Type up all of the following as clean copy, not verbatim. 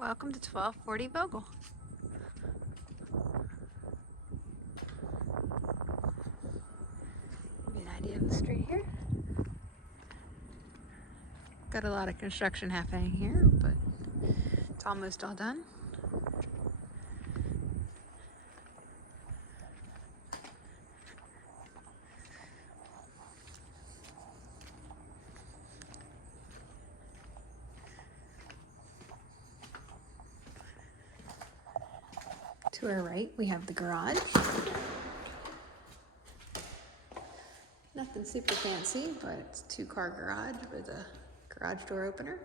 Welcome to 1240 Vogel. Give you an idea of the street here. Got a lot of construction happening here, but it's almost all done. To our right, we have the garage. Nothing super fancy, but it's a two-car garage with a garage door opener.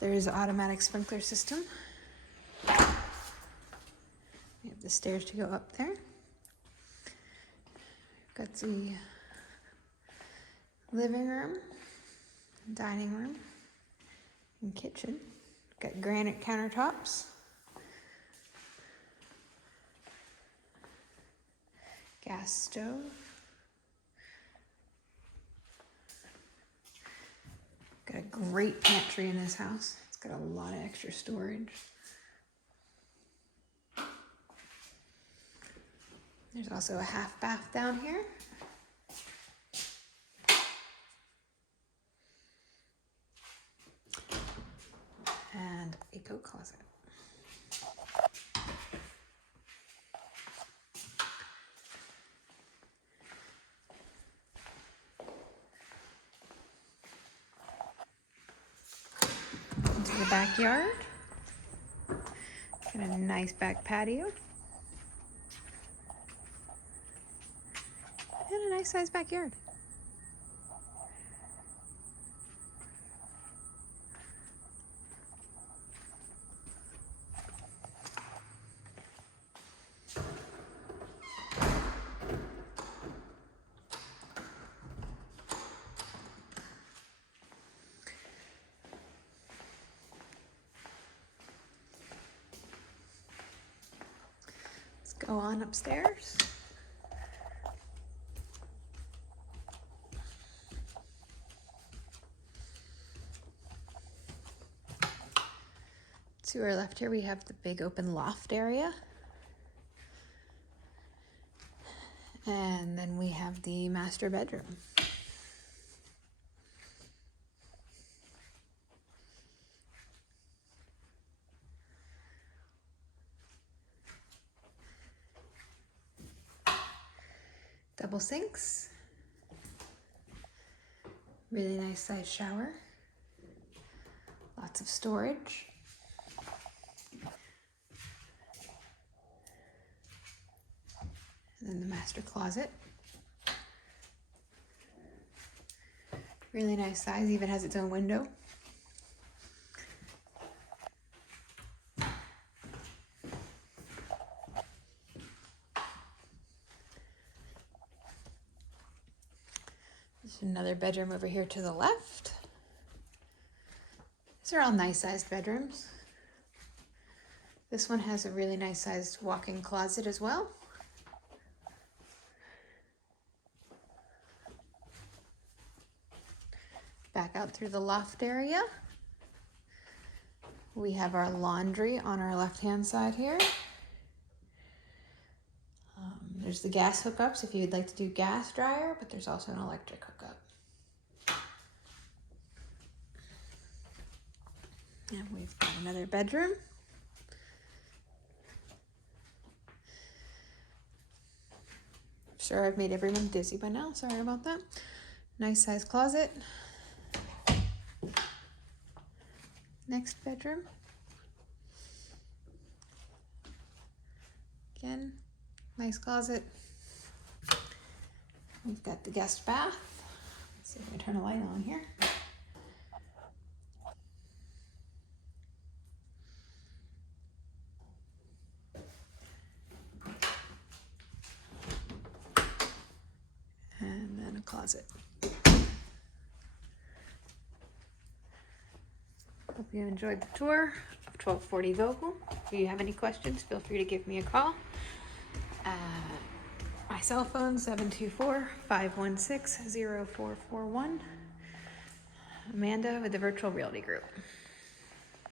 There's an automatic sprinkler system. We have the stairs to go up there. Got the living room, dining room, and kitchen. Got granite countertops. Gas stove. Got a great pantry in this house. It's got a lot of extra storage. There's also a half bath down here. And a coat closet. Into the backyard. Got a nice back patio. And a nice sized backyard. Let's go on upstairs. To our left here, we have the big open loft area. And then we have the master bedroom. Double sinks. Really nice size shower. Lots of storage. And then the master closet. Really nice size, even has its own window. There's another bedroom over here to the left. These are all nice sized bedrooms. This one has a really nice sized walk-in closet as well. Back out through the loft area. We have our laundry on our left-hand side here. There's the gas hookups if you'd like to do gas dryer, but there's also an electric hookup. And we've got another bedroom. I'm sure I've made everyone dizzy by now, sorry about that. Nice size closet. Next bedroom. Again, nice closet. We've got the guest bath. Let's see if I turn a light on here. And then a closet. Hope you enjoyed the tour of 1240 Vogel. If you have any questions, feel free to give me a call. My cell phone, 724-516-0441. Amanda with the Virtual Realty Group.